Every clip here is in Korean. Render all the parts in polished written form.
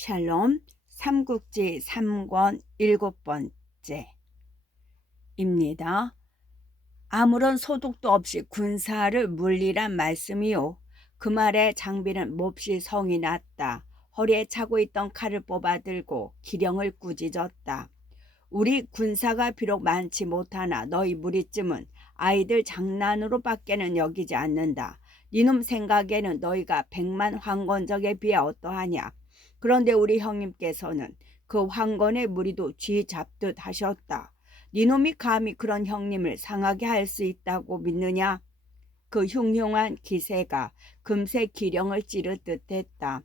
샬롬 삼국지 3권 7번째입니다. 아무런 소득도 없이 군사를 물리란 말씀이요. 그 말에 장비는 몹시 성이 났다. 허리에 차고 있던 칼을 뽑아들고 기령을 꾸짖었다. 우리 군사가 비록 많지 못하나 너희 무리쯤은 아이들 장난으로 밖에는 여기지 않는다. 니놈 생각에는 너희가 100만 황건적에 비해 어떠하냐. 그런데 우리 형님께서는 그 황건의 무리도 쥐 잡듯 하셨다. 니놈이 감히 그런 형님을 상하게 할 수 있다고 믿느냐? 그 흉흉한 기세가 금세 기령을 찌를 듯했다.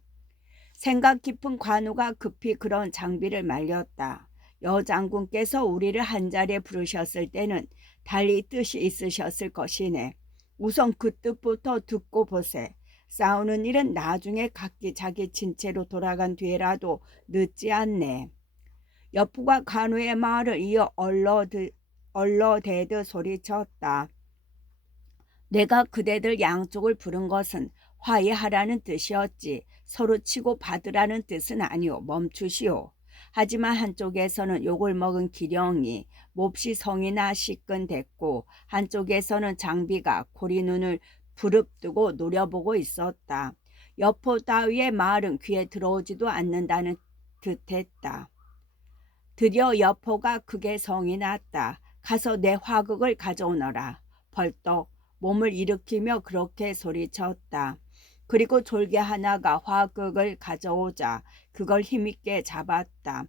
생각 깊은 관우가 급히 그런 장비를 말렸다. 여장군께서 우리를 한자리에 부르셨을 때는 달리 뜻이 있으셨을 것이네. 우선 그 뜻부터 듣고 보세. 싸우는 일은 나중에 각기 자기 친체로 돌아간 뒤에라도 늦지 않네. 여포가 관우의 말을 이어 얼러대듯 소리쳤다. 내가 그대들 양쪽을 부른 것은 화해하라는 뜻이었지 서로 치고 받으라는 뜻은 아니오. 멈추시오. 하지만 한쪽에서는 욕을 먹은 기령이 몹시 성이나 시끈댔고 한쪽에서는 장비가 고리 눈을 부릅뜨고 노려보고 있었다. 여포 따위의 말은 귀에 들어오지도 않는다는 듯했다. 드디어 여포가 크게 성이 났다. 가서 내 화극을 가져오너라. 벌떡 몸을 일으키며 그렇게 소리쳤다. 그리고 졸개 하나가 화극을 가져오자 그걸 힘있게 잡았다.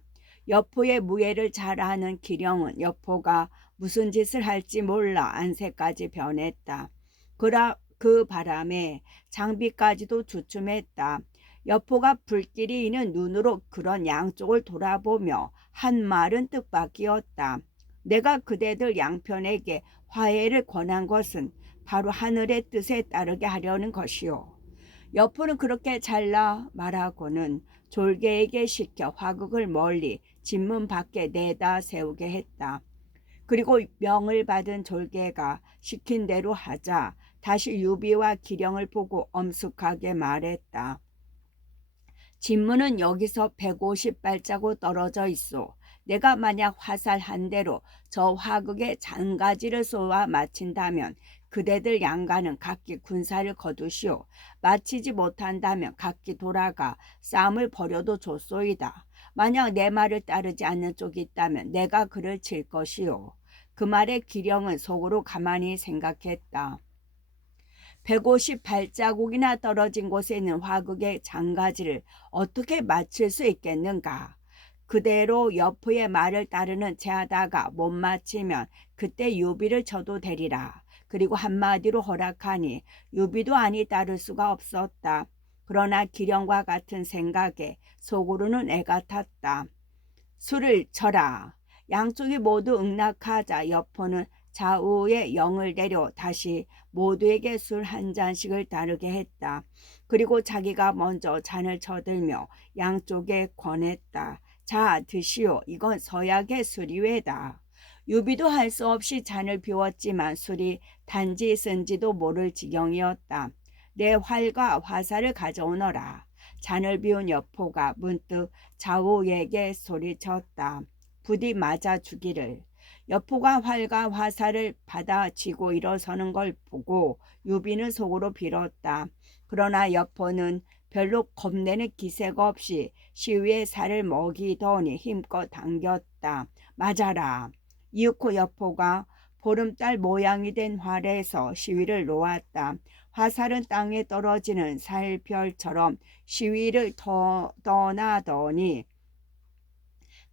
여포의 무예를 잘 아는 기령은 여포가 무슨 짓을 할지 몰라 안색까지 변했다. 그 바람에 장비까지도 주춤했다. 여포가 불길이 있는 눈으로 그런 양쪽을 돌아보며 한 말은 뜻밖이었다. 내가 그대들 양편에게 화해를 권한 것은 바로 하늘의 뜻에 따르게 하려는 것이오. 여포는 그렇게 잘라 말하고는 졸개에게 시켜 화극을 멀리 진문 밖에 내다 세우게 했다. 그리고 명을 받은 졸개가 시킨 대로 하자 다시 유비와 기령을 보고 엄숙하게 말했다. 진문은 여기서 150발자국 떨어져 있어. 내가 만약 화살 한 대로 저 화극에 잔가지를 쏘아 마친다면 그대들 양가는 각기 군사를 거두시오. 마치지 못한다면 각기 돌아가 싸움을 벌여도 좋소이다. 만약 내 말을 따르지 않는 쪽이 있다면 내가 그를 칠 것이오. 그 말에 기령은 속으로 가만히 생각했다. 150발자국이나 떨어진 곳에 있는 화극의 장가지를 어떻게 맞출 수 있겠는가? 그대로 여포의 말을 따르는 체하다가 못 맞히면 그때 유비를 쳐도 되리라. 그리고 한마디로 허락하니 유비도 아니 따를 수가 없었다. 그러나 기령과 같은 생각에 속으로는 애가 탔다. 술을 쳐라. 양쪽이 모두 응낙하자 여포는 좌우에 영을 내려 다시 모두에게 술 한 잔씩을 따르게 했다. 그리고 자기가 먼저 잔을 쳐들며 양쪽에 권했다. 자, 드시오. 이건 서약의 수리외다. 유비도 할 수 없이 잔을 비웠지만 술이 단지 쓴지도 모를 지경이었다. 내 활과 화살을 가져오너라. 잔을 비운 여포가 문득 좌우에게 소리쳤다. 부디 맞아 주기를. 여포가 활과 화살을 받아 쥐고 일어서는 걸 보고 유비는 속으로 빌었다. 그러나 여포는 별로 겁내는 기세가 없이 시위의 살을 먹이더니 힘껏 당겼다. 맞아라. 이윽고 여포가 보름달 모양이 된 활에서 시위를 놓았다. 화살은 땅에 떨어지는 살별처럼 시위를 떠나더니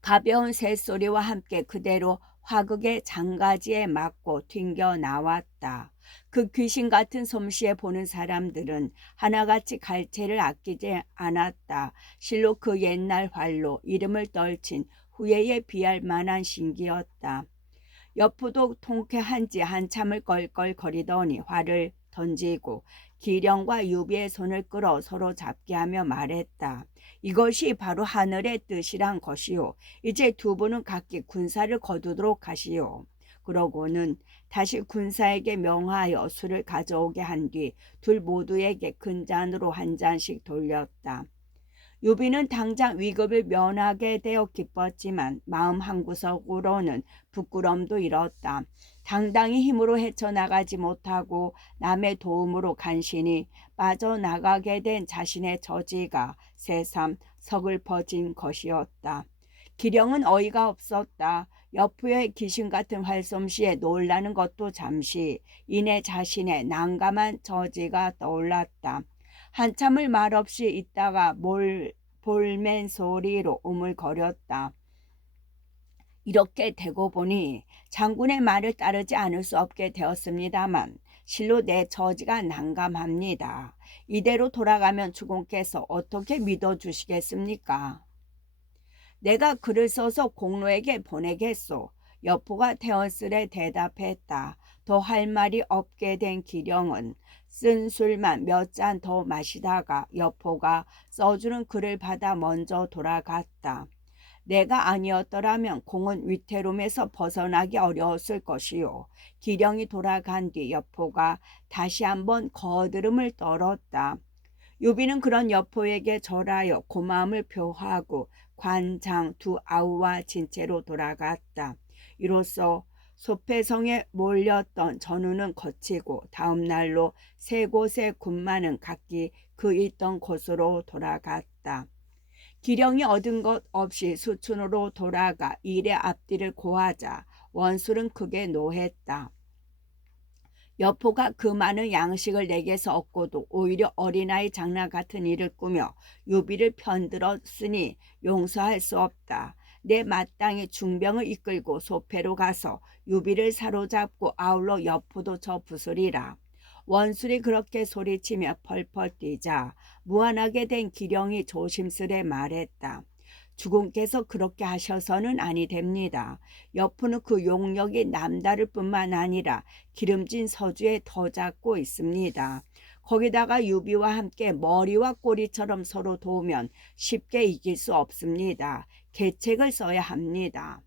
가벼운 새소리와 함께 그대로 화극의 장가지에 맞고 튕겨 나왔다. 그 귀신 같은 솜씨에 보는 사람들은 하나같이 갈채를 아끼지 않았다. 실로 그 옛날 활로 이름을 떨친 후예에 비할 만한 신기였다. 여포도 통쾌한지 한참을 껄껄거리더니 활을 던지고 기령과 유비의 손을 끌어 서로 잡게 하며 말했다. 이것이 바로 하늘의 뜻이란 것이요. 이제 두 분은 각기 군사를 거두도록 하시오. 그러고는 다시 군사에게 명하여 술을 가져오게 한 뒤 둘 모두에게 큰 잔으로 한 잔씩 돌렸다. 유비는 당장 위급을 면하게 되어 기뻤지만 마음 한구석으로는 부끄러움도 일었다. 당당히 힘으로 헤쳐나가지 못하고 남의 도움으로 간신히 빠져나가게 된 자신의 처지가 새삼 서글퍼진 것이었다. 기령은 어이가 없었다. 여포의 귀신 같은 활솜씨에 놀라는 것도 잠시 이내 자신의 난감한 처지가 떠올랐다. 한참을 말없이 있다가 볼멘 소리로 우물거렸다. 이렇게 되고 보니 장군의 말을 따르지 않을 수 없게 되었습니다만 실로 내 처지가 난감합니다. 이대로 돌아가면 주공께서 어떻게 믿어주시겠습니까? 내가 글을 써서 공로에게 보내겠소. 여포가 태언스레 대답했다. 더 할 말이 없게 된 기령은 쓴 술만 몇 잔 더 마시다가 여포가 써주는 글을 받아 먼저 돌아갔다. 내가 아니었더라면 공은 위태로움에서 벗어나기 어려웠을 것이요. 기령이 돌아간 뒤 여포가 다시 한번 거드름을 떨었다. 유비는 그런 여포에게 절하여 고마움을 표하고 관장 두 아우와 진채로 돌아갔다. 이로써 소패성에 몰렸던 전우는 거치고 다음 날로 세 곳의 군마는 각기 그 있던 곳으로 돌아갔다. 기령이 얻은 것 없이 수춘으로 돌아가 일의 앞뒤를 고하자 원술은 크게 노했다. 여포가 그 많은 양식을 내게서 얻고도 오히려 어린아이 장난 같은 일을 꾸며 유비를 편들었으니 용서할 수 없다. 내 마땅히 중병을 이끌고 소패로 가서 유비를 사로잡고 아울러 여포도 저 부수리라. 원술이 그렇게 소리치며 펄펄 뛰자 무안하게 된 기령이 조심스레 말했다. 주공께서 그렇게 하셔서는 아니 됩니다. 여포는 그 용력이 남다를 뿐만 아니라 기름진 서주에 더 잡고 있습니다. 거기다가 유비와 함께 머리와 꼬리처럼 서로 도우면 쉽게 이길 수 없습니다. 계책을 써야 합니다.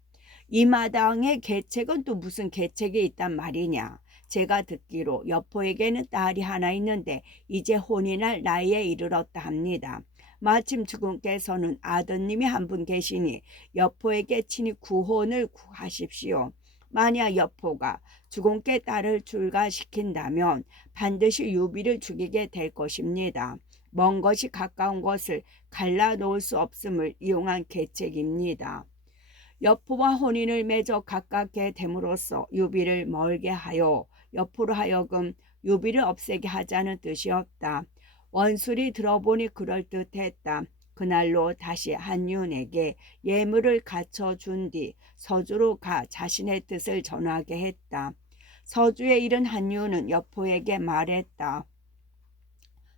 이 마당에 계책은 또 무슨 계책이 있단 말이냐. 제가 듣기로 여포에게는 딸이 하나 있는데 이제 혼이 날 나이에 이르렀다 합니다. 마침 주공께서는 아드님이 한 분 계시니 여포에게 친히 구혼을 구하십시오. 만약 여포가 주공께 딸을 출가시킨다면 반드시 유비를 죽이게 될 것입니다. 먼 것이 가까운 것을 갈라놓을 수 없음을 이용한 계책입니다. 여포와 혼인을 맺어 가깝게 됨으로써 유비를 멀게 하여 여포로 하여금 유비를 없애게 하자는 뜻이었다. 원술이 들어보니 그럴듯했다. 그날로 다시 한윤에게 예물을 갖춰준 뒤 서주로 가 자신의 뜻을 전하게 했다. 서주에 이른 한윤은 여포에게 말했다.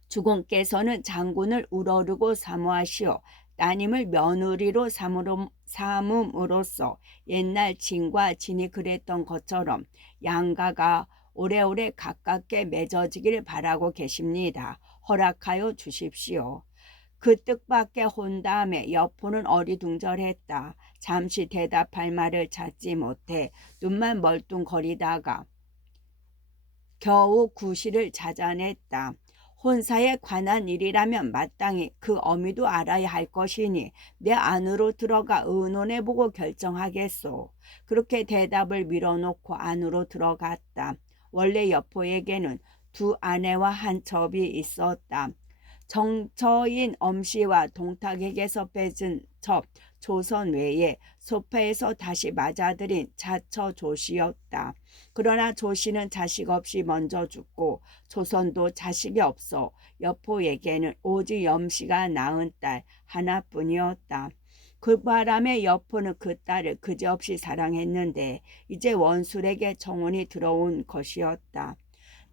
주공께서는 장군을 우러르고 사모하시어 따님을 며느리로 삼음으로써 옛날 진과 진이 그랬던 것처럼 양가가 오래오래 가깝게 맺어지기를 바라고 계십니다. 허락하여 주십시오. 그 뜻밖의 혼담에 여포는 어리둥절했다. 잠시 대답할 말을 찾지 못해 눈만 멀뚱거리다가 겨우 구실을 찾아냈다. 혼사에 관한 일이라면 마땅히 그 어미도 알아야 할 것이니 내 안으로 들어가 의논해보고 결정하겠소. 그렇게 대답을 밀어놓고 안으로 들어갔다. 원래 여포에게는 두 아내와 한 첩이 있었다. 정처인 엄씨와 동탁에게서 뺏은 첩 조선 외에 소패에서 다시 맞아들인 자처 조씨였다. 그러나 조씨는 자식 없이 먼저 죽고 조선도 자식이 없어 여포에게는 오직 염씨가 낳은 딸 하나뿐이었다. 그 바람에 여포는 그 딸을 그지없이 사랑했는데 이제 원술에게 정혼이 들어온 것이었다.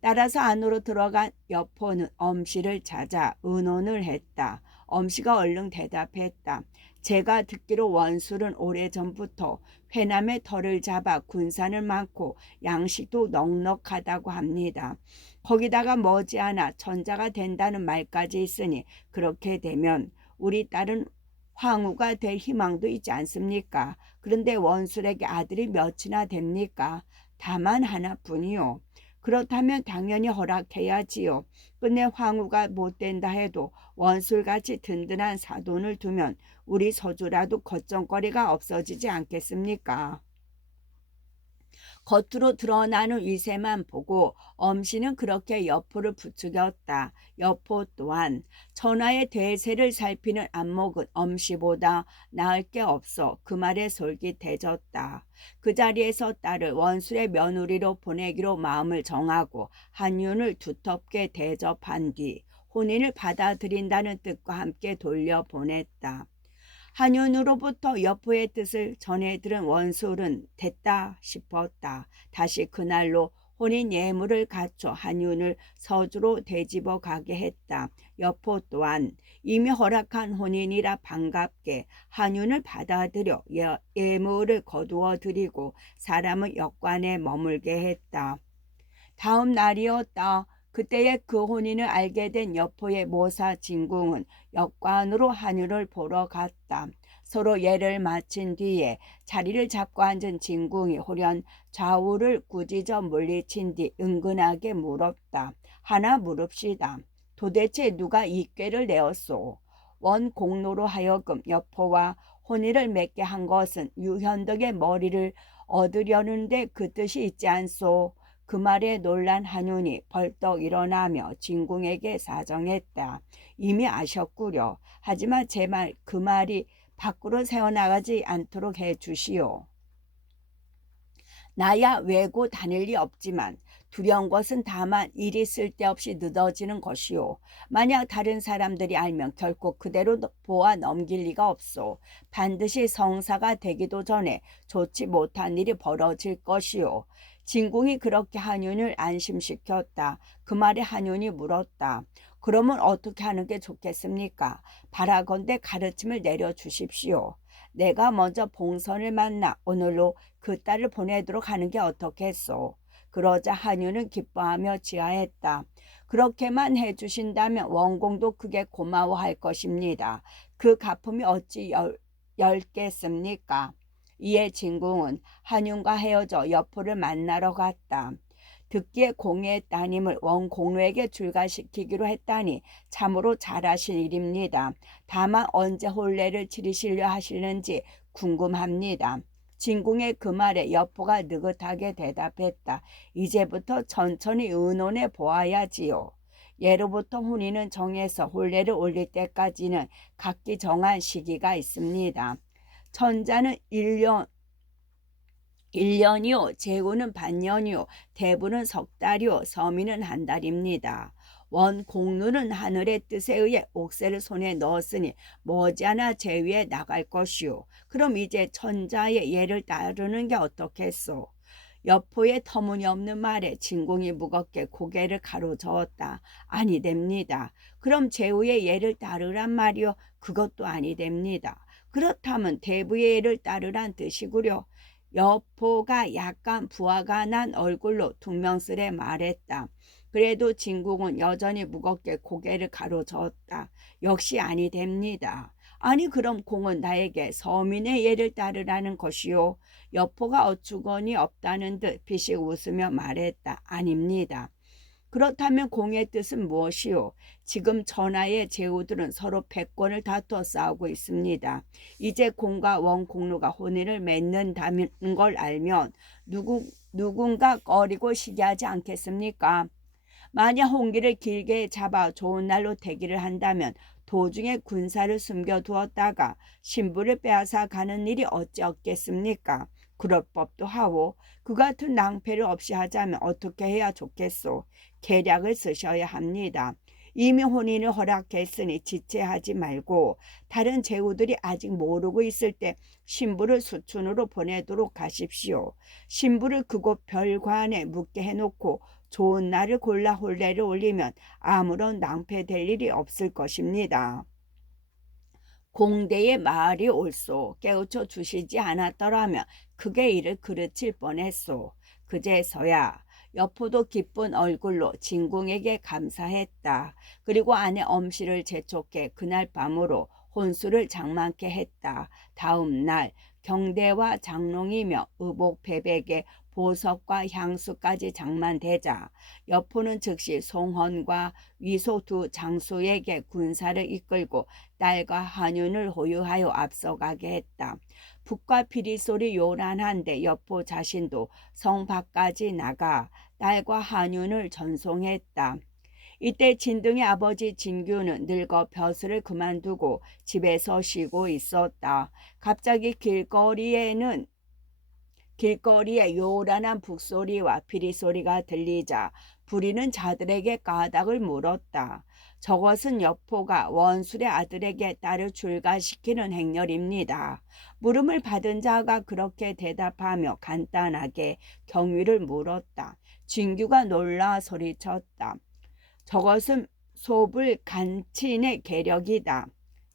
따라서 안으로 들어간 여포는 엄씨를 찾아 의논을 했다. 엄씨가 얼른 대답했다. 제가 듣기로 원술은 오래전부터 회남의 털을 잡아 군산을 많고 양식도 넉넉하다고 합니다. 거기다가 머지않아 천자가 된다는 말까지 있으니 그렇게 되면 우리 딸은 황후가 될 희망도 있지 않습니까? 그런데 원술에게 아들이 몇이나 됩니까? 다만 하나뿐이요. 그렇다면 당연히 허락해야지요. 끝내 황후가 못 된다 해도 원술같이 든든한 사돈을 두면 우리 서주라도 걱정거리가 없어지지 않겠습니까? 겉으로 드러나는 위세만 보고 엄씨는 그렇게 여포를 부추겼다. 여포 또한 전하의 대세를 살피는 안목은 엄씨보다 나을 게 없어 그 말에 솔깃해졌다. 그 자리에서 딸을 원술의 며느리로 보내기로 마음을 정하고 한윤을 두텁게 대접한 뒤 혼인을 받아들인다는 뜻과 함께 돌려보냈다. 한윤으로부터 여포의 뜻을 전해 들은 원술은 됐다 싶었다. 다시 그날로 혼인 예물을 갖춰 한윤을 서주로 되짚어 가게 했다. 여포 또한 이미 허락한 혼인이라 반갑게 한윤을 받아들여 예물을 거두어 드리고 사람은 역관에 머물게 했다. 다음 날이었다. 그때의 그 혼인을 알게 된 여포의 모사 진궁은 역관으로 한유를 보러 갔다. 서로 예를 마친 뒤에 자리를 잡고 앉은 진궁이 홀연 좌우를 꾸짖어 물리친 뒤 은근하게 물었다. 하나 물읍시다. 도대체 누가 이 꾀를 내었소? 원 공로로 하여금 여포와 혼인을 맺게 한 것은 유현덕의 머리를 얻으려는데 그 뜻이 있지 않소? 그 말에 놀란 한윤이 벌떡 일어나며 진궁에게 사정했다. 이미 아셨구려. 하지만 제발 그 말이 밖으로 새어나가지 않도록 해주시오. 나야 외고 다닐 리 없지만 두려운 것은 다만 일이 쓸데없이 늦어지는 것이오. 만약 다른 사람들이 알면 결코 그대로 보아 넘길 리가 없소. 반드시 성사가 되기도 전에 좋지 못한 일이 벌어질 것이오. 진궁이 그렇게 한윤을 안심시켰다. 그 말에 한윤이 물었다. 그러면 어떻게 하는 게 좋겠습니까? 바라건대 가르침을 내려주십시오. 내가 먼저 봉선을 만나 오늘로 그 딸을 보내도록 하는 게 어떻겠소? 그러자 한유는 기뻐하며 지하했다. 그렇게만 해주신다면 원공도 크게 고마워할 것입니다. 그 가품이 어찌 열겠습니까? 이에 진궁은 한윤과 헤어져 여포를 만나러 갔다. 듣기에 공의 따님을 원공로에게 출가시키기로 했다니 참으로 잘하신 일입니다. 다만 언제 혼례를 치르시려 하시는지 궁금합니다. 진궁의 그 말에 여포가 느긋하게 대답했다. 이제부터 천천히 의논해 보아야지요. 예로부터 혼인은 정해서 혼례를 올릴 때까지는 각기 정한 시기가 있습니다. 천자는 1년이요, 제후는 반년이요, 대부는 석 달이요, 서민은 한 달입니다. 원 공루는 하늘의 뜻에 의해 옥새를 손에 넣었으니 머지않아 제위에 나갈 것이요. 그럼 이제 천자의 예를 따르는 게 어떻겠소? 여포의 터무니없는 말에 진궁이 무겁게 고개를 가로저었다. 아니 됩니다. 그럼 제후의 예를 따르란 말이요. 그것도 아니 됩니다. 그렇다면 대부의 예를 따르란 뜻이구려. 여포가 약간 부하가 난 얼굴로 퉁명스레 말했다. 그래도 진궁은 여전히 무겁게 고개를 가로저었다. 역시 아니 됩니다. 아니 그럼 공은 나에게 서민의 예를 따르라는 것이요. 여포가 어처구니 없다는 듯 비식 웃으며 말했다. 아닙니다. 그렇다면 공의 뜻은 무엇이요? 지금 전하의 제후들은 서로 패권을 다투어 싸우고 있습니다. 이제 공과 원공로가 혼인을 맺는다는 걸 알면 누군가 꺼리고 시기하지 않겠습니까? 만약 홍기를 길게 잡아 좋은 날로 대기를 한다면 도중에 군사를 숨겨두었다가 신부를 빼앗아 가는 일이 어찌 없겠습니까? 그럴 법도 하오. 그 같은 낭패를 없이 하자면 어떻게 해야 좋겠소? 계략을 쓰셔야 합니다. 이미 혼인을 허락했으니 지체하지 말고 다른 제후들이 아직 모르고 있을 때 신부를 수춘으로 보내도록 하십시오. 신부를 그곳 별관에 묵게 해놓고 좋은 날을 골라 혼례를 올리면 아무런 낭패될 일이 없을 것입니다. 공대의 말이 옳소. 깨우쳐 주시지 않았더라면 크게 일을 그르칠 뻔했소. 그제서야 여포도 기쁜 얼굴로 진궁에게 감사했다. 그리고 아내 엄씨를 재촉해 그날 밤으로 혼수를 장만케 했다. 다음 날 경대와 장롱이며 의복 배백에 보석과 향수까지 장만되자 여포는 즉시 송헌과 위소 두 장수에게 군사를 이끌고 딸과 한윤을 호위하여 앞서가게 했다. 북과 피리소리 요란한데 여포 자신도 성 밖까지 나가 딸과 한윤을 전송했다. 이때 진등의 아버지 진규는 늙어 벼슬을 그만두고 집에서 쉬고 있었다. 갑자기 길거리에 요란한 북소리와 피리소리가 들리자 부리는 자들에게 까닭을 물었다. 저것은 여포가 원술의 아들에게 딸을 출가시키는 행렬입니다. 물음을 받은 자가 그렇게 대답하며 간단하게 경위를 물었다. 진규가 놀라 소리쳤다. 저것은 소불 간친의 계력이다.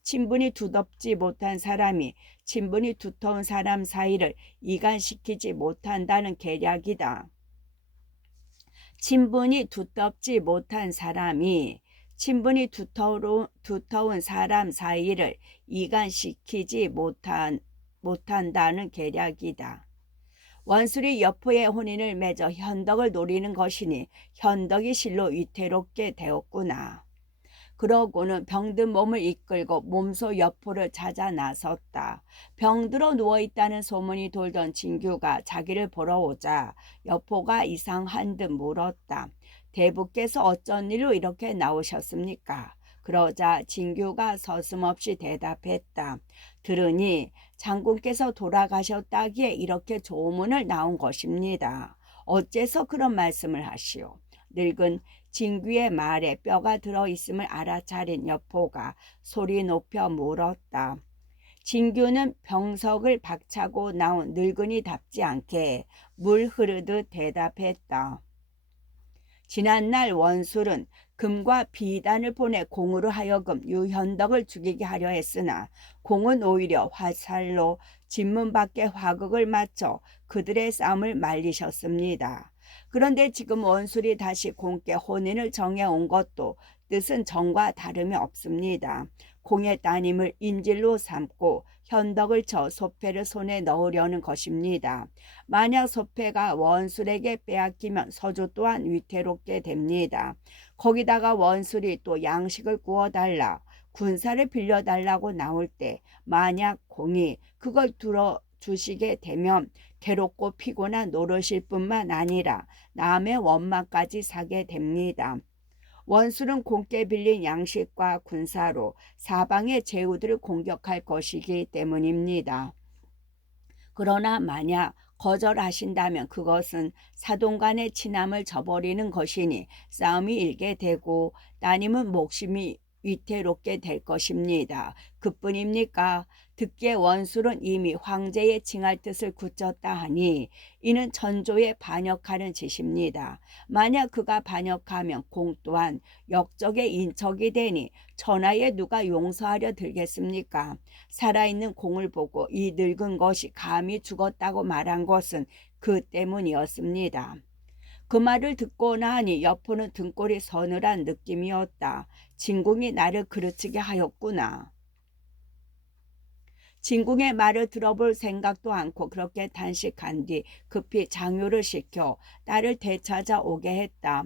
친분이 두텁지 못한 사람이 친분이 두터운 사람 사이를 이간시키지 못한다는 계략이다. 친분이 두텁지 못한 사람이 친분이 두터운 사람 사이를 이간시키지 못한다는 계략이다. 원술이 여포의 혼인을 맺어 현덕을 노리는 것이니 현덕이 실로 위태롭게 되었구나. 그러고는 병든 몸을 이끌고 몸소 여포를 찾아 나섰다. 병들어 누워있다는 소문이 돌던 진규가 자기를 보러 오자 여포가 이상한 듯 물었다. 대부께서 어쩐 일로 이렇게 나오셨습니까? 그러자 진규가 서슴없이 대답했다. 들으니 장군께서 돌아가셨다기에 이렇게 조문을 나온 것입니다. 어째서 그런 말씀을 하시오? 늙은 진규의 말에 뼈가 들어있음을 알아차린 여포가 소리 높여 물었다. 진규는 병석을 박차고 나온 늙은이답지 않게 물 흐르듯 대답했다. 지난날 원술은 금과 비단을 보내 공으로 하여금 유현덕을 죽이게 하려 했으나 공은 오히려 화살로 진문 밖에 화극을 맞춰 그들의 싸움을 말리셨습니다. 그런데 지금 원술이 다시 공께 혼인을 정해온 것도 뜻은 전과 다름이 없습니다. 공의 따님을 인질로 삼고 현덕을 쳐 소패를 손에 넣으려는 것입니다. 만약 소패가 원술에게 빼앗기면 서주 또한 위태롭게 됩니다. 거기다가 원술이 또 양식을 구워달라, 군사를 빌려달라고 나올 때 만약 공이 그걸 들어주시게 되면 괴롭고 피곤한 노릇일 뿐만 아니라 남의 원망까지 사게 됩니다. 원술은 공께 빌린 양식과 군사로 사방의 제후들을 공격할 것이기 때문입니다. 그러나 만약 거절하신다면 그것은 사돈간의 친함을 저버리는 것이니 싸움이 일게 되고 따님은 목숨이 위태롭게 될 것입니다. 그뿐입니까? 듣기에 원술은 이미 황제의 칭할 뜻을 굳혔다 하니 이는 천조에 반역하는 짓입니다. 만약 그가 반역하면 공 또한 역적의 인척이 되니 천하에 누가 용서하려 들겠습니까? 살아있는 공을 보고 이 늙은 것이 감히 죽었다고 말한 것은 그 때문이었습니다. 그 말을 듣고 나니 여포는 등골이 서늘한 느낌이었다. 진궁이 나를 그르치게 하였구나. 진궁의 말을 들어볼 생각도 않고 그렇게 단식한 뒤 급히 장유를 시켜 딸을 되찾아 오게 했다.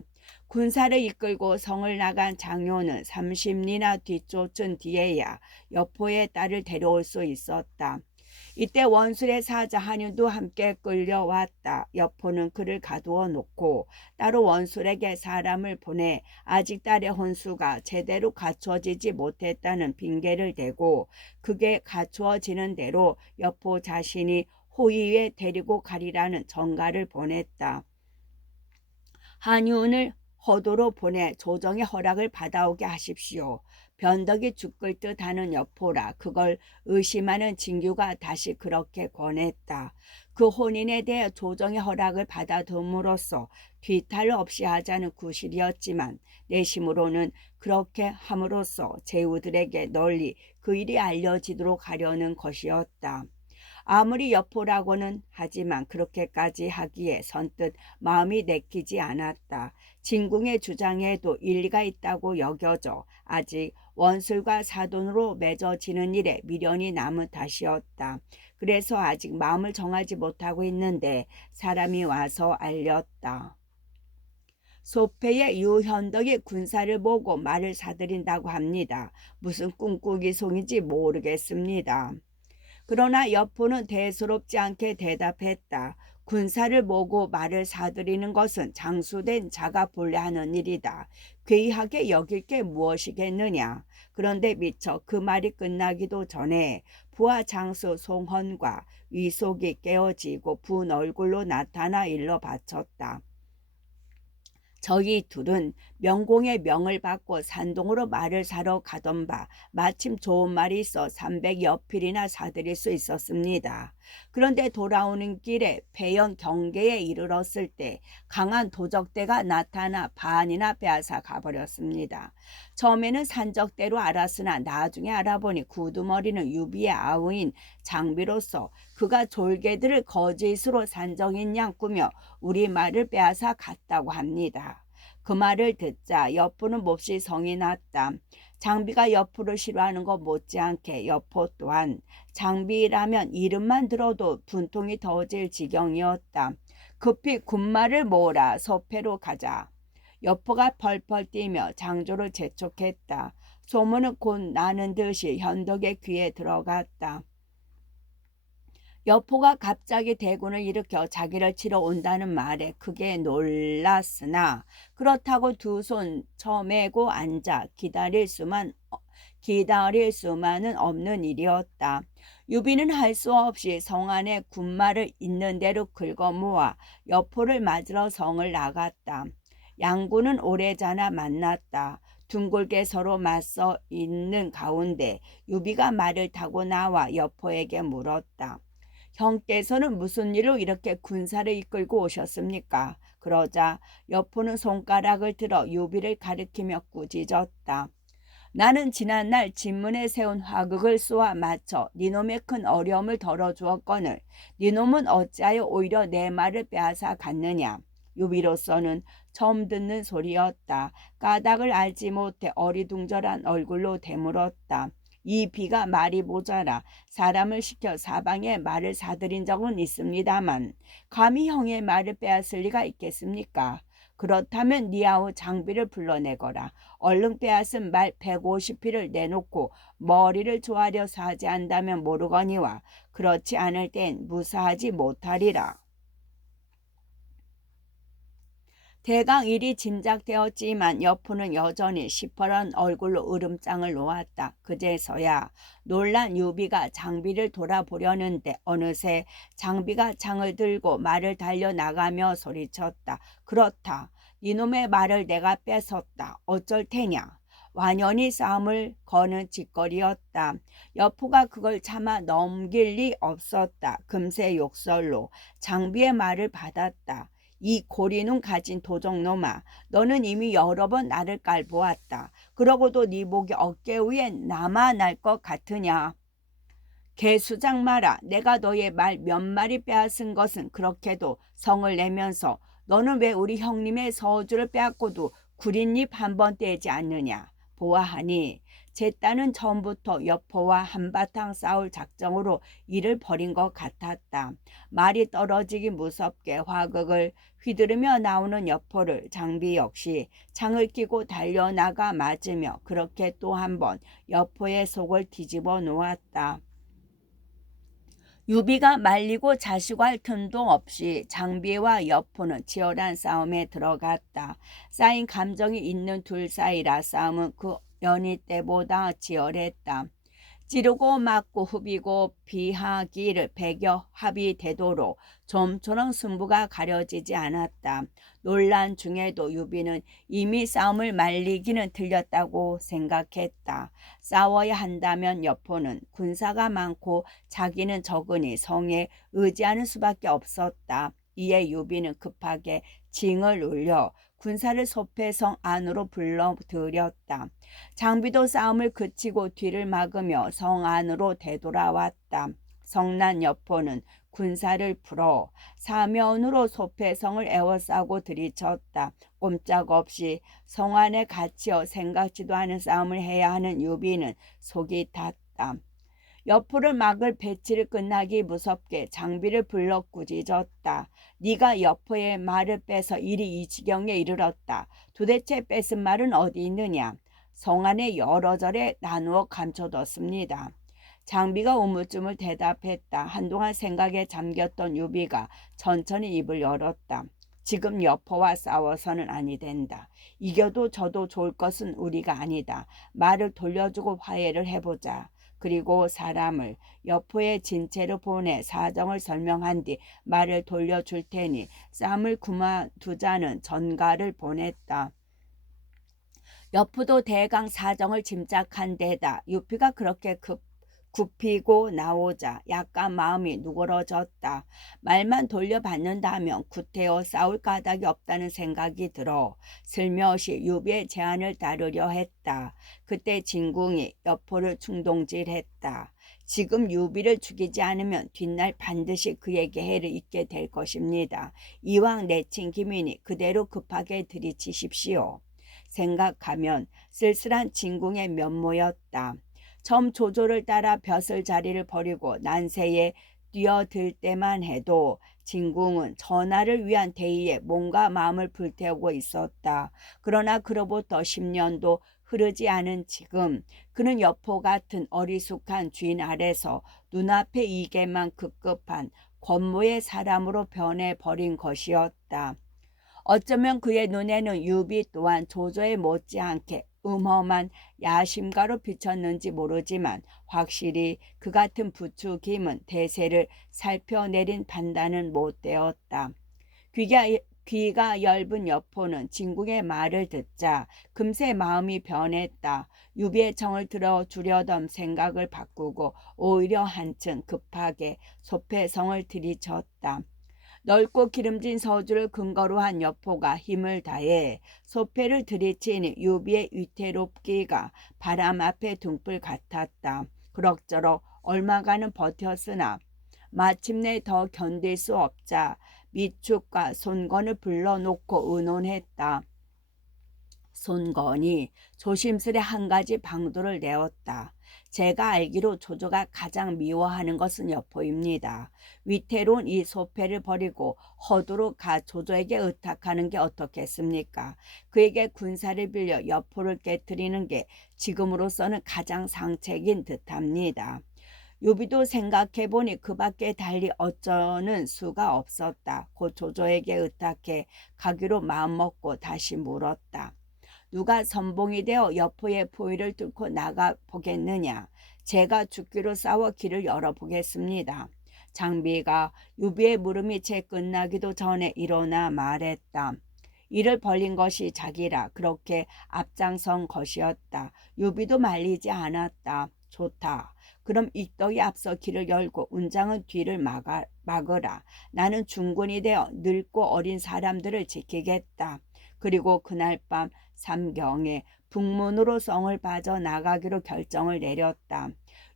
군사를 이끌고 성을 나간 장효는 30리나 뒤쫓은 뒤에야 여포의 딸을 데려올 수 있었다. 이때 원술의 사자 한윤도 함께 끌려왔다. 여포는 그를 가두어 놓고 따로 원술에게 사람을 보내 아직 딸의 혼수가 제대로 갖춰지지 못했다는 핑계를 대고 그게 갖추어지는 대로 여포 자신이 호위에 데리고 가리라는 전가를 보냈다. 한윤을 허도로 보내 조정의 허락을 받아오게 하십시오. 변덕이 죽을 듯 하는 여포라 그걸 의심하는 진규가 다시 그렇게 권했다. 그 혼인에 대해 조정의 허락을 받아둠으로써 뒤탈 없이 하자는 구실이었지만 내심으로는 그렇게 함으로써 제후들에게 널리 그 일이 알려지도록 하려는 것이었다. 아무리 여포라고는 하지만 그렇게까지 하기에 선뜻 마음이 내키지 않았다. 진궁의 주장에도 일리가 있다고 여겨져 아직 원술과 사돈으로 맺어지는 일에 미련이 남은 탓이었다. 그래서 아직 마음을 정하지 못하고 있는데 사람이 와서 알렸다. 소패의 유현덕이 군사를 보고 말을 사들인다고 합니다. 무슨 꿈꾸기 송인지 모르겠습니다. 그러나 여포는 대수롭지 않게 대답했다. 군사를 보고 말을 사들이는 것은 장수된 자가 본래 하는 일이다. 괴이하게 여길 게 무엇이겠느냐. 그런데 미처 그 말이 끝나기도 전에 부하 장수 송헌과 위속이 깨어지고 분 얼굴로 나타나 일러 바쳤다. 저희 둘은 명공의 명을 받고 산동으로 말을 사러 가던 바 마침 좋은 말이 있어 300여필이나 사들일 수 있었습니다. 그런데 돌아오는 길에 배영 경계에 이르렀을 때 강한 도적대가 나타나 반이나 빼앗아 가버렸습니다. 처음에는 산적대로 알았으나 나중에 알아보니 구두머리는 유비의 아우인 장비로서 그가 졸개들을 거짓으로 산적인 양 꾸며 우리 말을 빼앗아 갔다고 합니다. 그 말을 듣자 여포는 몹시 성이 났다. 장비가 여포를 싫어하는 것 못지않게 여포 또한 장비라면 이름만 들어도 분통이 터질 지경이었다. 급히 군마를 모으라. 소패로 가자. 여포가 펄펄 뛰며 장조를 재촉했다. 소문은 곧 나는 듯이 현덕의 귀에 들어갔다. 여포가 갑자기 대군을 일으켜 자기를 치러 온다는 말에 크게 놀랐으나 그렇다고 두 손 쳐매고 앉아 기다릴 수만은 없는 일이었다. 유비는 할 수 없이 성 안에 군마를 있는 대로 긁어모아 여포를 맞으러 성을 나갔다. 양군은 오래전에 만났다. 둥글게 서로 맞서 있는 가운데 유비가 말을 타고 나와 여포에게 물었다. 형께서는 무슨 일로 이렇게 군사를 이끌고 오셨습니까? 그러자 여포는 손가락을 들어 유비를 가리키며 꾸짖었다. 나는 지난날 진문에 세운 화극을 쏘아 맞춰 니놈의 큰 어려움을 덜어주었거늘 니놈은 어찌하여 오히려 내 말을 빼앗아 갔느냐. 유비로서는 처음 듣는 소리였다. 까닭을 알지 못해 어리둥절한 얼굴로 되물었다. 이 비가 말이 모자라 사람을 시켜 사방에 말을 사들인 적은 있습니다만 감히 형의 말을 빼앗을 리가 있겠습니까? 그렇다면 니아우 장비를 불러내거라. 얼른 빼앗은 말 150피를 내놓고 머리를 조아려서 하지 않다면 모르거니와 그렇지 않을 땐 무사하지 못하리라. 대강 일이 짐작되었지만 여포는 여전히 시퍼런 얼굴로 으름장을 놓았다. 그제서야 놀란 유비가 장비를 돌아보려는데 어느새 장비가 창을 들고 말을 달려나가며 소리쳤다. 그렇다. 이놈의 말을 내가 뺏었다. 어쩔 테냐. 완연히 싸움을 거는 짓거리였다. 여포가 그걸 참아 넘길 리 없었다. 금세 욕설로 장비의 말을 받았다. 이 고리눈 가진 도적놈아, 너는 이미 여러 번 나를 깔보았다. 그러고도 네 목이 어깨 위에 남아날 것 같으냐. 개수장 마라. 내가 너의 말 몇 마리 빼앗은 것은 그렇게도 성을 내면서 너는 왜 우리 형님의 서주를 빼앗고도 구린잎 한 번 떼지 않느냐. 보아하니 제 딸은 처음부터 여포와 한바탕 싸울 작정으로 일을 벌인 것 같았다. 말이 떨어지기 무섭게 화극을 휘두르며 나오는 여포를 장비 역시 창을 끼고 달려나가 맞으며 그렇게 또 한 번 여포의 속을 뒤집어 놓았다. 유비가 말리고 자식할 틈도 없이 장비와 여포는 치열한 싸움에 들어갔다. 쌓인 감정이 있는 둘 사이라 싸움은 그 연희 때보다 치열했다. 찌르고 맞고 후비고 비하기를 배겨 합의되도록 좀처럼 승부가 가려지지 않았다. 논란 중에도 유비는 이미 싸움을 말리기는 틀렸다고 생각했다. 싸워야 한다면 여포는 군사가 많고 자기는 적으니 성에 의지하는 수밖에 없었다. 이에 유비는 급하게 징을 울려 군사를 소패성 안으로 불러들였다. 장비도 싸움을 그치고 뒤를 막으며 성 안으로 되돌아왔다. 성난 여포는 군사를 풀어 사면으로 소패성을 에워싸고 들이쳤다. 꼼짝없이 성 안에 갇혀 생각지도 않은 싸움을 해야 하는 유비는 속이 탔다. 여포를 막을 배치를 끝나기 무섭게 장비를 불러 꾸짖었다. 네가 여포의 말을 빼서 일이 이 지경에 이르렀다. 도대체 뺏은 말은 어디 있느냐? 성 안에 여러 절에 나누어 감춰뒀습니다. 장비가 우물쭈물 대답했다. 한동안 생각에 잠겼던 유비가 천천히 입을 열었다. 지금 여포와 싸워서는 아니 된다. 이겨도 져도 좋을 것은 우리가 아니다. 말을 돌려주고 화해를 해보자. 그리고 사람을 여포의 진체로 보내 사정을 설명한 뒤 말을 돌려줄 테니 싸움을 그만두자는 전가를 보냈다. 여포도 대강 사정을 짐작한 데다 유비가 그렇게 굽히고 나오자 약간 마음이 누그러졌다. 말만 돌려받는다면 구태여 싸울 까닭이 없다는 생각이 들어 슬며시 유비의 제안을 따르려 했다. 그때 진궁이 여포를 충동질했다. 지금 유비를 죽이지 않으면 뒷날 반드시 그에게 해를 입게 될 것입니다. 이왕 내친 김이니 그대로 급하게 들이치십시오. 생각하면 쓸쓸한 진궁의 면모였다. 처음 조조를 따라 벼슬 자리를 버리고 난세에 뛰어들 때만 해도 진궁은 전하를 위한 대의에 몸과 마음을 불태우고 있었다. 그러나 그로부터 10년도 흐르지 않은 지금 그는 여포 같은 어리숙한 주인 아래서 눈앞에 이게만 급급한 권모의 사람으로 변해버린 것이었다. 어쩌면 그의 눈에는 유비 또한 조조에 못지않게 음험한 야심가로 비쳤는지 모르지만 확실히 그 같은 부추김은 대세를 살펴내린 판단은 못되었다. 귀가 엷은 여포는 진궁의 말을 듣자 금세 마음이 변했다. 유비의 청을 들어주려던 생각을 바꾸고 오히려 한층 급하게 소패성을 들이쳤다. 넓고 기름진 서주를 근거로 한 여포가 힘을 다해 소패를 들이치니 유비의 위태롭기가 바람 앞에 등불 같았다. 그럭저럭 얼마간은 버텼으나 마침내 더 견딜 수 없자 미축과 손건을 불러놓고 의논했다. 손건이 조심스레 한 가지 방도를 내었다. 제가 알기로 조조가 가장 미워하는 것은 여포입니다. 위태로운 이 소패를 버리고 허도로 가 조조에게 의탁하는 게 어떻겠습니까? 그에게 군사를 빌려 여포를 깨뜨리는 게 지금으로서는 가장 상책인 듯합니다. 유비도 생각해보니 그밖에 달리 어쩌는 수가 없었다. 곧 조조에게 의탁해 가기로 마음먹고 다시 물었다. 누가 선봉이 되어 여포의 포위를 뚫고 나가 보겠느냐. 제가 죽기로 싸워 길을 열어보겠습니다. 장비가 유비의 물음이 채 끝나기도 전에 일어나 말했다. 이를 벌린 것이 자기라. 그렇게 앞장선 것이었다. 유비도 말리지 않았다. 좋다. 그럼 익덕이 앞서 길을 열고 운장은 뒤를 막으라. 나는 중군이 되어 늙고 어린 사람들을 지키겠다. 그리고 그날 밤 삼경에 북문으로 성을 빠져나가기로 결정을 내렸다.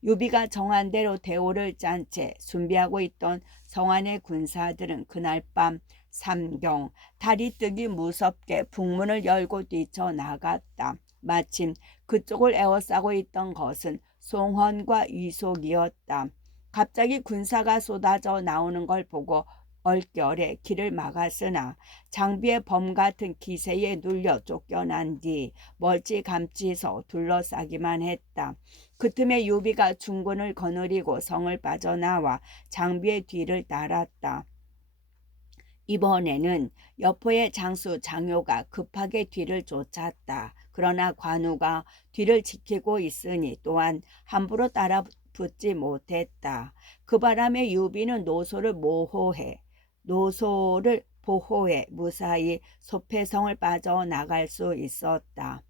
유비가 정한 대로 대오를 짠 채 준비하고 있던 성안의 군사들은 그날 밤 삼경 달이 뜨기 무섭게 북문을 열고 뛰쳐나갔다. 마침 그쪽을 에워싸고 있던 것은 송헌과 이속이었다. 갑자기 군사가 쏟아져 나오는 걸 보고 얼결에 길을 막았으나 장비의 범 같은 기세에 눌려 쫓겨난 뒤 멀찌감치서 둘러싸기만 했다. 그 틈에 유비가 중군을 거느리고 성을 빠져나와 장비의 뒤를 따랐다. 이번에는 여포의 장수 장효가 급하게 뒤를 쫓았다. 그러나 관우가 뒤를 지키고 있으니 또한 함부로 따라붙지 못했다. 그 바람에 유비는 노소를 보호해 무사히 소패성을 빠져나갈 수 있었다.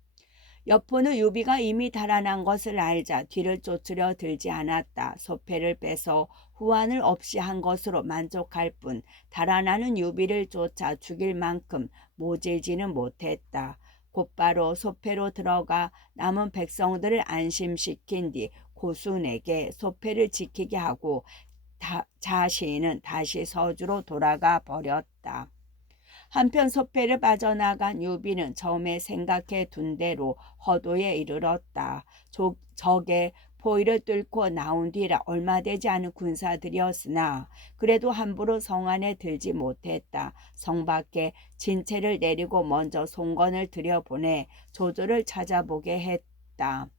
여포는 유비가 이미 달아난 것을 알자 뒤를 쫓으려 들지 않았다. 소패를 빼서 후환을 없이 한 것으로 만족할 뿐 달아나는 유비를 쫓아 죽일 만큼 모질지는 못했다. 곧바로 소패로 들어가 남은 백성들을 안심시킨 뒤 고순에게 소패를 지키게 하고 자신은 다시 서주로 돌아가 버렸다. 한편 소패를 빠져나간 유비는 처음에 생각해 둔 대로 허도에 이르렀다. 적의 포위를 뚫고 나온 뒤라 얼마 되지 않은 군사들이었으나 그래도 함부로 성 안에 들지 못했다. 성 밖에 진체를 내리고 먼저 송건을 들여보내 조조를 찾아보게 했다.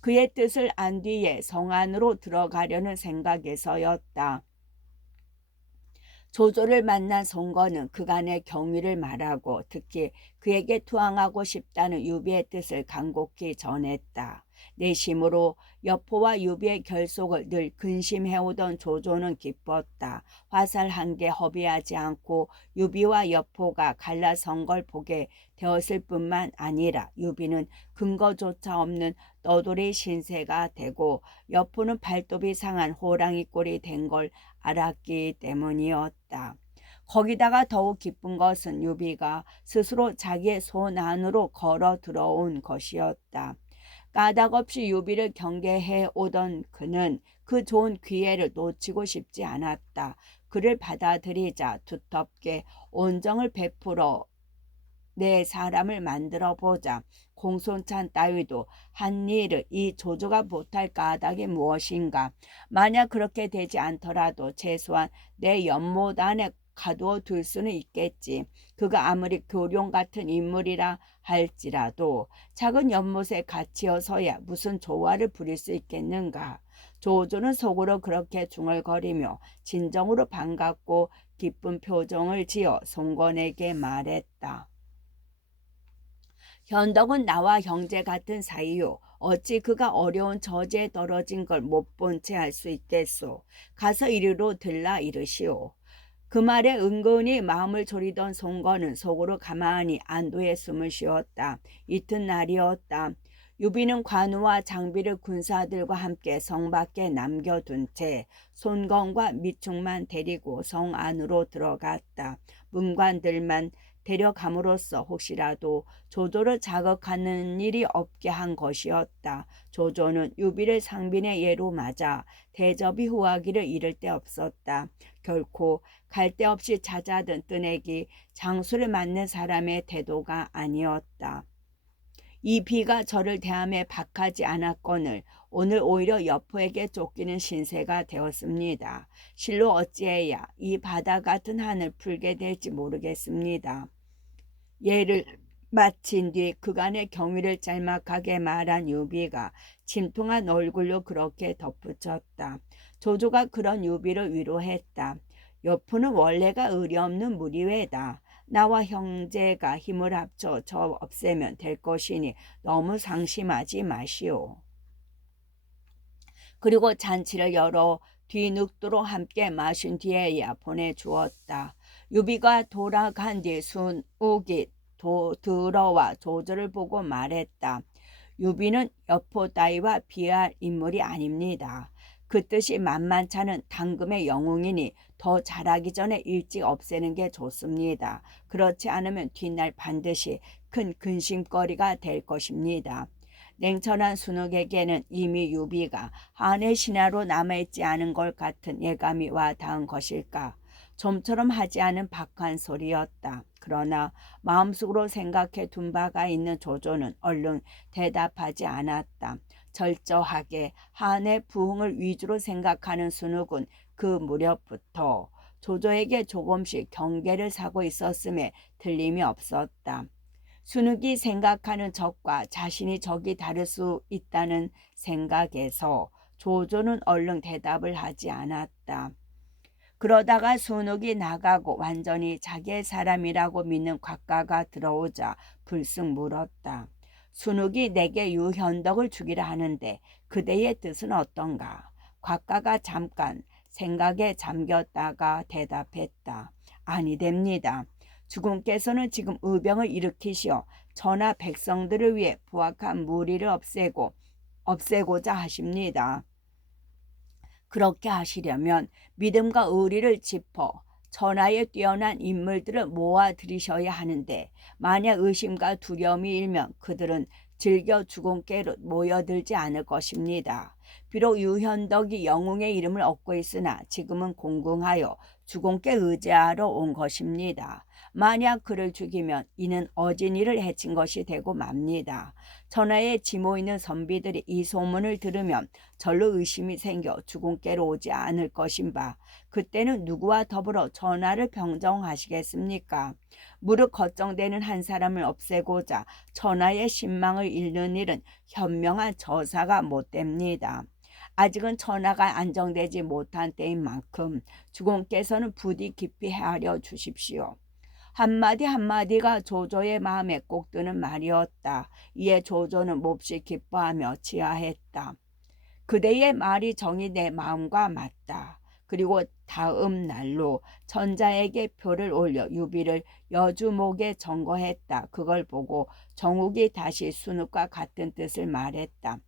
그의 뜻을 안 뒤에 성 안으로 들어가려는 생각에서였다. 조조를 만난 송건은 그간의 경위를 말하고 특히 그에게 투항하고 싶다는 유비의 뜻을 간곡히 전했다. 내심으로 여포와 유비의 결속을 늘 근심해오던 조조는 기뻤다. 화살 한 개 허비하지 않고 유비와 여포가 갈라선 걸 보게 되었을 뿐만 아니라 유비는 근거조차 없는 너돌이 신세가 되고 여포는 발톱이 상한 호랑이 꼴이 된 걸 알았기 때문이었다. 거기다가 더욱 기쁜 것은 유비가 스스로 자기의 손 안으로 걸어 들어온 것이었다. 까닭없이 유비를 경계해 오던 그는 그 좋은 기회를 놓치고 싶지 않았다. 그를 받아들이자 두텁게 온정을 베풀어 내 사람을 만들어 보자. 공손찬 따위도 한 일을 이 조조가 못할 까닭이 무엇인가. 만약 그렇게 되지 않더라도 최소한 내 연못 안에 가두어 둘 수는 있겠지. 그가 아무리 교룡 같은 인물이라 할지라도 작은 연못에 갇히어서야 무슨 조화를 부릴 수 있겠는가. 조조는 속으로 그렇게 중얼거리며 진정으로 반갑고 기쁜 표정을 지어 송건에게 말했다. 현덕은 나와 형제 같은 사이요. 어찌 그가 어려운 처지에 떨어진 걸 못 본 채 할 수 있겠소. 가서 이리로 들라 이르시오. 그 말에 은근히 마음을 졸이던 송건은 속으로 가만히 안도의 숨을 쉬었다. 이튿날이었다. 유비는 관우와 장비를 군사들과 함께 성 밖에 남겨둔 채 손건과 미충만 데리고 성 안으로 들어갔다. 문관들만 데려감으로써 혹시라도 조조를 자극하는 일이 없게 한 것이었다. 조조는 유비를 상빈의 예로 맞아 대접이 후하기를 이를 데 없었다. 결코 갈 데 없이 찾아든 뜨내기 장수를 맞는 사람의 태도가 아니었다. 이 비가 저를 대함에 박하지 않았거늘 오늘 오히려 여포에게 쫓기는 신세가 되었습니다. 실로 어찌해야 이 바다 같은 한을 풀게 될지 모르겠습니다. 예를 마친 뒤 그간의 경위를 짤막하게 말한 유비가 침통한 얼굴로 그렇게 덧붙였다. 조조가 그런 유비를 위로했다. 여포는 원래가 의리없는 무리외다. 나와 형제가 힘을 합쳐 저 없애면 될 것이니 너무 상심하지 마시오. 그리고 잔치를 열어 뒤늦도록 함께 마신 뒤에야 보내주었다. 유비가 돌아간 뒤 순옥이 들어와 조조를 보고 말했다. 유비는 여포 따위와 비할 인물이 아닙니다. 그 뜻이 만만찮은 당금의 영웅이니 더 잘하기 전에 일찍 없애는 게 좋습니다. 그렇지 않으면 뒷날 반드시 큰 근심거리가 될 것입니다. 냉철한 순옥에게는 이미 유비가 한의 신하로 남아있지 않은 것 같은 예감이 와 닿은 것일까. 좀처럼 하지 않은 박한 소리였다. 그러나 마음속으로 생각해 둔 바가 있는 조조는 얼른 대답하지 않았다. 철저하게 한의 부흥을 위주로 생각하는 순욱은 그 무렵부터 조조에게 조금씩 경계를 사고 있었음에 틀림이 없었다. 순욱이 생각하는 적과 자신이 적이 다를 수 있다는 생각에서 조조는 얼른 대답을 하지 않았다. 그러다가 순욱이 나가고 완전히 자기의 사람이라고 믿는 곽가가 들어오자 불쑥 물었다. 순욱이 내게 유현덕을 주기라 하는데 그대의 뜻은 어떤가? 곽가가 잠깐 생각에 잠겼다가 대답했다. 아니 됩니다. 주공께서는 지금 의병을 일으키시어 전하 백성들을 위해 부악한 무리를 없애고자 하십니다. 그렇게 하시려면 믿음과 의리를 짚어 전하의 뛰어난 인물들을 모아 들이셔야 하는데 만약 의심과 두려움이 일면 그들은 즐겨 주공께로 모여들지 않을 것입니다. 비록 유현덕이 영웅의 이름을 얻고 있으나 지금은 공궁하여 주공께 의지하러 온 것입니다. 만약 그를 죽이면 이는 어진이를 해친 것이 되고 맙니다. 천하에 지모 있는 선비들이 이 소문을 들으면 절로 의심이 생겨 주공께로 오지 않을 것인바 그때는 누구와 더불어 천하를 평정하시겠습니까? 무릇 걱정되는 한 사람을 없애고자 천하의 신망을 잃는 일은 현명한 저사가 못됩니다. 아직은 천하가 안정되지 못한 때인 만큼 주공께서는 부디 깊이 헤아려 주십시오. 한마디 한마디가 조조의 마음에 꼭 드는 말이었다. 이에 조조는 몹시 기뻐하며 치하했다. 그대의 말이 정이 내 마음과 맞다. 그리고 다음 날로 천자에게 표를 올려 유비를 여주목에 전거했다. 그걸 보고 정욱이 다시 순욱과 같은 뜻을 말했다.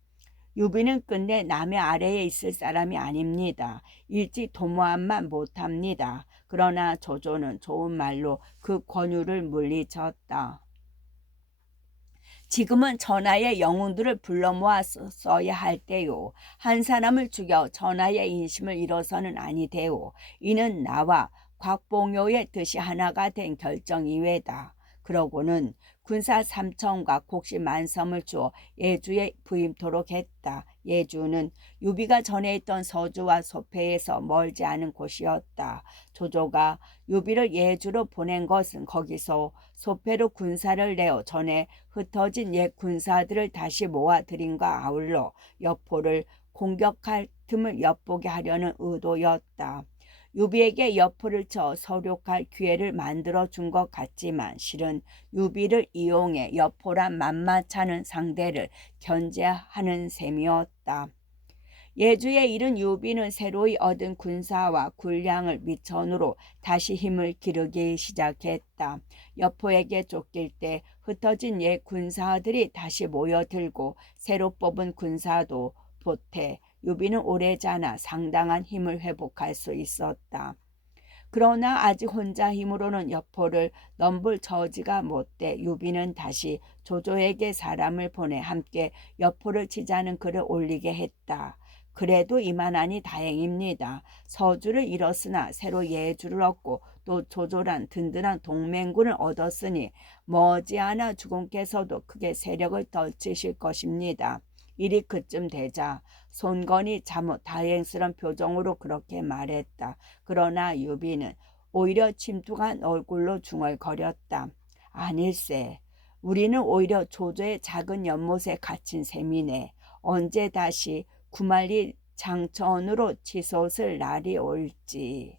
유비는 끝내 남의 아래에 있을 사람이 아닙니다. 일찍 도모함만 못합니다. 그러나 조조는 좋은 말로 그 권유를 물리쳤다. 지금은 전하의 영웅들을 불러 모아 써야 할 때요. 한 사람을 죽여 전하의 인심을 잃어서는 아니되오. 이는 나와 곽봉요의 뜻이 하나가 된 결정 이외다. 그러고는 군사 3천과 곡식 만섬을 주어 예주에 부임토록 했다. 예주는 유비가 전에 있던 서주와 소패에서 멀지 않은 곳이었다. 조조가 유비를 예주로 보낸 것은 거기서 소패로 군사를 내어 전에 흩어진 옛 군사들을 다시 모아들인과 아울러 여포를 공격할 틈을 엿보게 하려는 의도였다. 유비에게 여포를 쳐 서륙할 기회를 만들어 준 것 같지만 실은 유비를 이용해 여포란 만만찮은 상대를 견제하는 셈이었다. 예주에 이른 유비는 새로이 얻은 군사와 군량을 미천으로 다시 힘을 기르기 시작했다. 여포에게 쫓길 때 흩어진 옛 군사들이 다시 모여들고 새로 뽑은 군사도 보태 유비는 오래자나 상당한 힘을 회복할 수 있었다. 그러나 아직 혼자 힘으로는 여포를 넘볼 처지가 못돼 유비는 다시 조조에게 사람을 보내 함께 여포를 치자는 글을 올리게 했다. 그래도 이만하니 다행입니다. 서주를 잃었으나 새로 예주를 얻고 또 조조란 든든한 동맹군을 얻었으니 머지않아 주공께서도 크게 세력을 덜치실 것입니다. 일이 그쯤 되자 손건이 잠옷 다행스런 표정으로 그렇게 말했다. 그러나 유비는 오히려 침투한 얼굴로 중얼거렸다. 아닐세. 우리는 오히려 조조의 작은 연못에 갇힌 셈이네. 언제 다시 구만리 장천으로 치솟을 날이 올지.